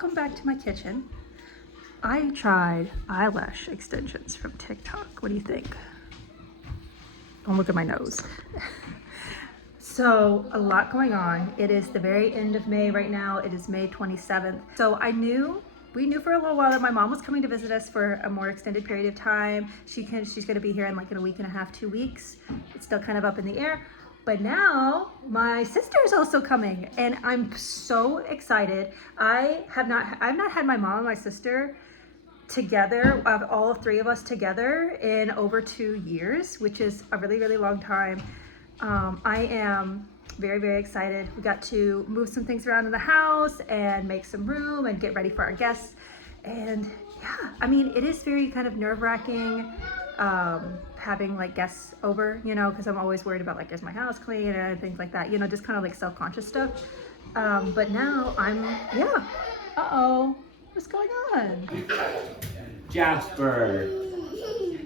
welcome back to my kitchen. I tried eyelash extensions from TikTok. What do you think? Don't look at my nose. So a lot going on. It is the very end of May right now. It is May 27th. So we knew for a little while that my mom was coming to visit us for a more extended period of time. She's gonna be here in like a week and a half, 2 weeks. It's still kind of up in the air. But now my sister is also coming and I'm so excited. I've not had my mom and my sister together, all three of us together, in over 2 years, which is a really, really long time. I am very, very excited. We got to move some things around in the house and make some room and get ready for our guests. And yeah, I mean, it is very kind of nerve-wracking having like guests over, you know, because I'm always worried about like, is my house clean and things like that, you know, just kind of like self-conscious stuff. But now yeah. Uh-oh, what's going on? Jasper.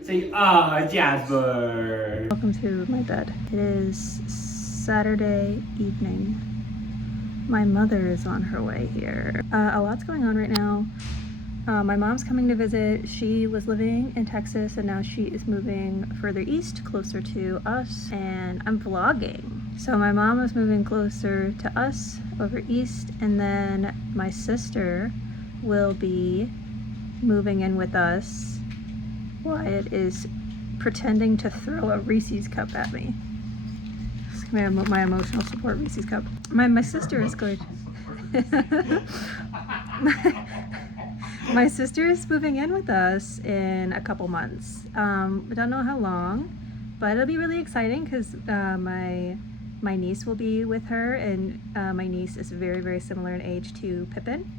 Say, Jasper. Welcome to my bed. It is Saturday evening. My mother is on her way here. A lot's going on right now. My mom's coming to visit. She was living in Texas and now she is moving further east, closer to us, and I'm vlogging. So my mom is moving closer to us over east, and then my sister will be moving in with us. Wyatt is pretending to throw a Reese's cup at me. It's my emotional support Reese's cup. My sister is going my sister is moving in with us in a couple months. We don't know how long, but it'll be really exciting because my niece will be with her, and my niece is very, very similar in age to Pippin.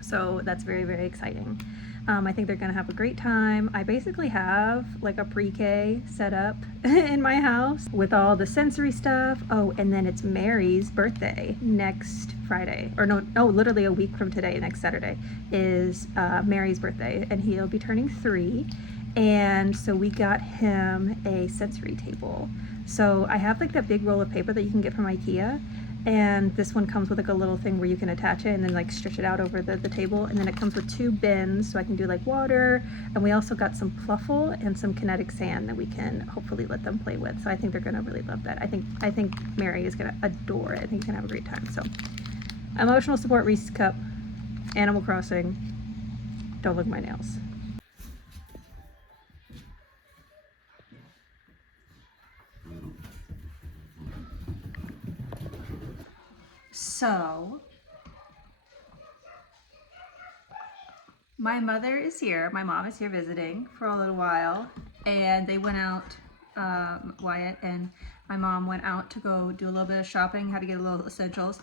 So that's very, very exciting. I think they're gonna have a great time. I basically have like a pre-K set up in my house with all the sensory stuff. Oh, and then it's Mary's birthday next Friday. Or no, literally a week from today, next Saturday, is Mary's birthday, and he'll be turning 3. And so we got him a sensory table. So I have like that big roll of paper that you can get from IKEA. And this one comes with like a little thing where you can attach it and then like stretch it out over the table. And then it comes with 2 bins so I can do like water. And we also got some Fluffle and some kinetic sand that we can hopefully let them play with. So I think they're gonna really love that. I think Mary is gonna adore it. I think he's gonna have a great time. So emotional support Reese's cup, Animal Crossing, don't look at my nails. So, my mother is here, my mom is here visiting for a little while, and they went out, Wyatt and my mom went out to go do a little bit of shopping, had to get a little essentials.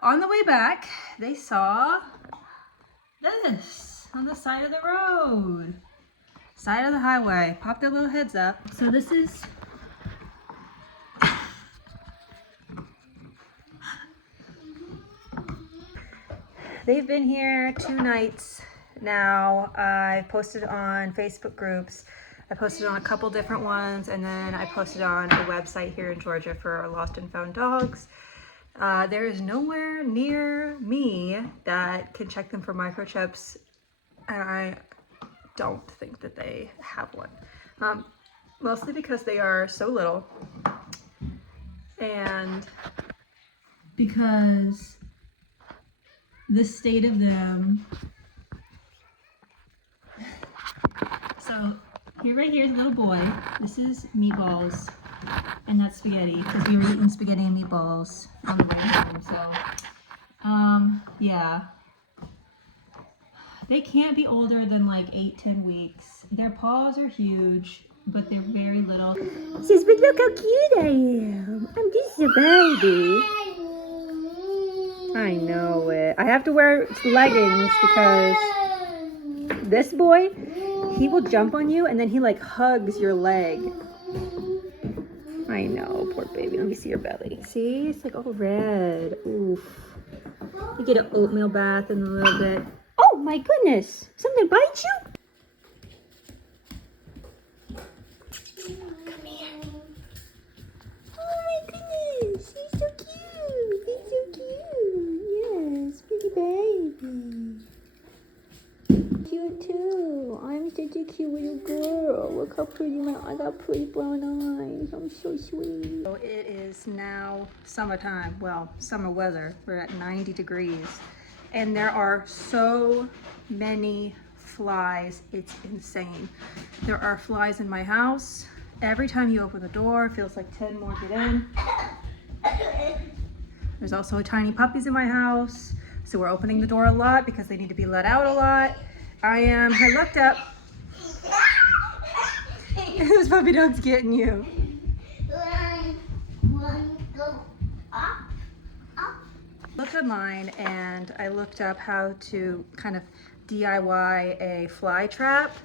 On the way back, they saw this on the side of the road, side of the highway, popped their little heads up. So this is they've been here 2 nights now. I posted on Facebook groups. I posted on a couple different ones, and then I posted on a website here in Georgia for lost and found dogs. There is nowhere near me that can check them for microchips, and I don't think that they have one. Mostly because they are so little, and because the state of them. So right here is a little boy. This is Meatballs, and that's Spaghetti, because we were eating spaghetti and meatballs on the way home. So yeah, they can't be older than like 8-10 weeks. Their paws are huge, but they're very little. Says, but look how cute I am. I'm just a baby. I know it. I have to wear leggings because this boy, he will jump on you and then he like hugs your leg. I know, poor baby. Let me see your belly. See, it's like all red. Oof. You get an oatmeal bath in a little bit. Oh my goodness, something bite you? Come here. Oh my goodness, he's so cute. He's so cute. Yes, pretty baby. such a cute little girl. Look how pretty I got pretty brown eyes. I'm so sweet. So it is now summertime. Well, summer weather. We're at 90 degrees. And there are so many flies. It's insane. There are flies in my house. Every time you open the door, it feels like 10 more get in. There's also tiny puppies in my house. So we're opening the door a lot because they need to be let out a lot. I looked up. Whose puppy dog's getting you? Looked online and I looked up how to kind of DIY a fly trap.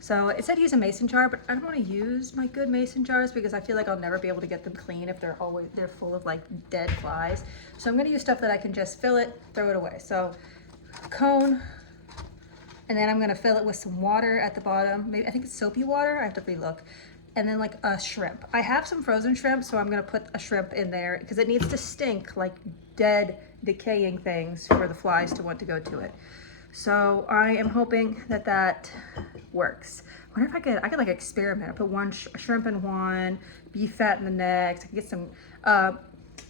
So it said use a mason jar, but I don't want to use my good mason jars because I feel like I'll never be able to get them clean if they're full of like dead flies. So I'm going to use stuff that I can just fill it, throw it away. So cone, and then I'm going to fill it with some water at the bottom. Maybe I think it's soapy water. I have to relook. And then like a shrimp. I have some frozen shrimp, so I'm going to put a shrimp in there because it needs to stink like dead, decaying things for the flies to want to go to it. So I am hoping that that works. I wonder if I could like experiment. I put one shrimp in one, beef fat in the next. I could get some,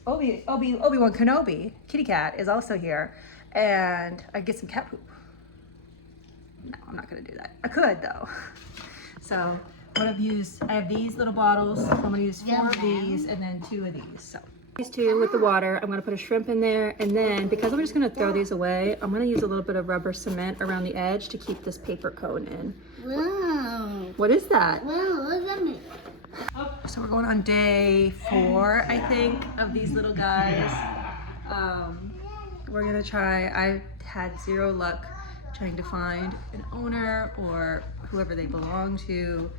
Obi-Wan Kenobi, kitty cat, is also here. And I get some cat poop. No, I'm not gonna do that. I could though. So what I have these little bottles. I'm gonna use 4 of these and then 2 of these. So these 2 with the water. I'm gonna put a shrimp in there, and then because I'm just gonna throw these away, I'm gonna use a little bit of rubber cement around the edge to keep this paper cone in. Wow. What is that? Wow, look at me. So we're going on day 4, I think, of these little guys. We're gonna try. I had 0 luck trying to find an owner or whoever they belong to.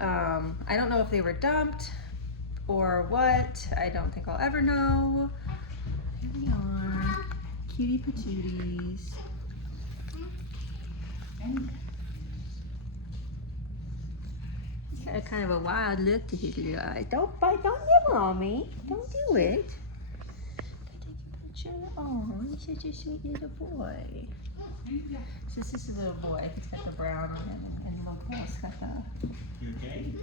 I don't know if they were dumped or what. I don't think I'll ever know. Here we are, cutie patooties. He's got a kind of a wild look to his little eyes. Don't bite, don't nibble on me. Don't do it. Oh, he's such a sweet little boy. So this is a little boy. He's got the brown on him, and little boy's got the. You okay?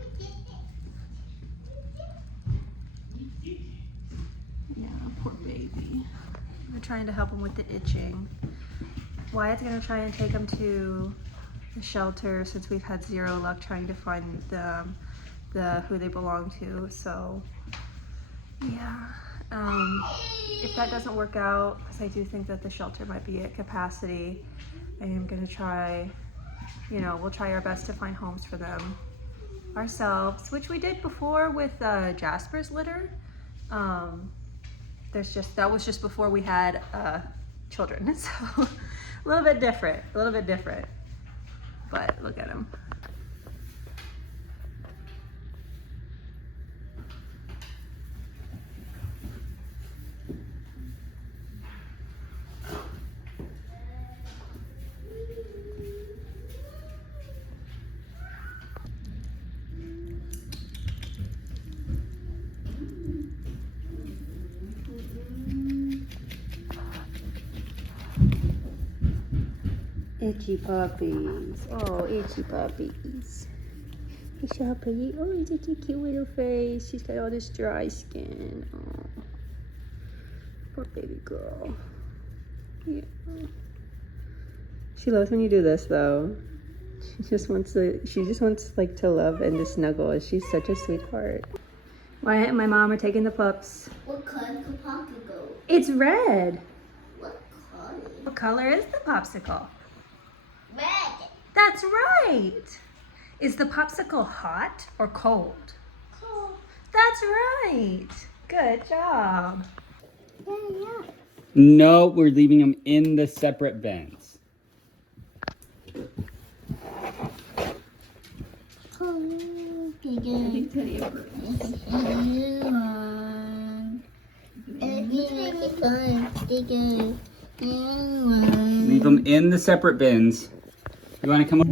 Yeah, poor baby. We're trying to help him with the itching. Wyatt's gonna try and take him to the shelter since we've had 0 luck trying to find who they belong to. So yeah, if that doesn't work out, because I do think that the shelter might be at capacity, I am gonna try. We'll try our best to find homes for them ourselves, which we did before with Jasper's litter. That was just before we had children, so a little bit different, but look at him. Itchy puppies. Oh, itchy puppies. He's so pretty. Oh, he's such a cute little face. She's got all this dry skin. Oh, poor baby girl. Yeah. She loves when you do this, though. She just wants like to love and to snuggle. She's such a sweetheart. Wyatt and my mom are taking the pups. What color is the popsicle? It's red. What color? What color is the popsicle? Red. That's right. Is the popsicle hot or cold? Cool. That's right. Good job. Yeah. No, we're leaving them in the separate bins. Leave them in the separate bins. You want to come up?